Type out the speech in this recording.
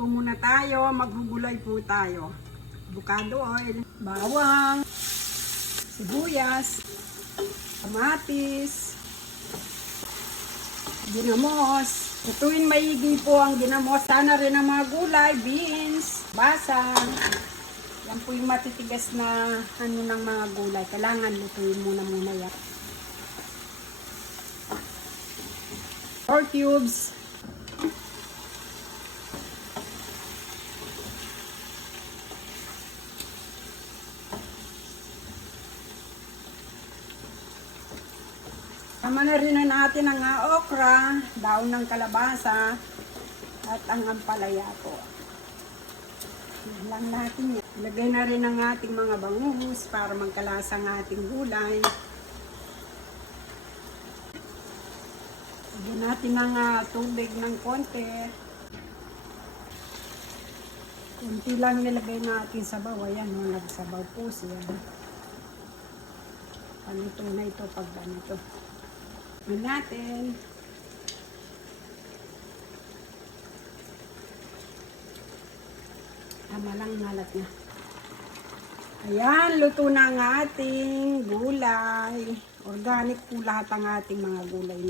Luto muna tayo, maggugulay po tayo. Avocado oil, bawang, sibuyas, kamatis, ginamos. Lutuin maigi po ang ginamos. Sana rin ang mga gulay, beans, basang. Yan po yung matitigas na ng mga gulay. Kailangan lutuin muna yan. 4 cubes. Tama na rin na natin ang okra, daon ng kalabasa, at ang ampalaya po. Yan lang natin yan. Ilagay na rin ang ating mga bangus para magkalasa ang ating gulay. Lagyan natin ng tubig ng konti. Kunti lang nilagay natin sa sabaw. Ayan, nagsabaw po siya. Paluto na ito pag ganito. Natin. Tama lang nalat niya. Ayan, luto na ang ating gulay. Organic po lahat ang ating mga gulay.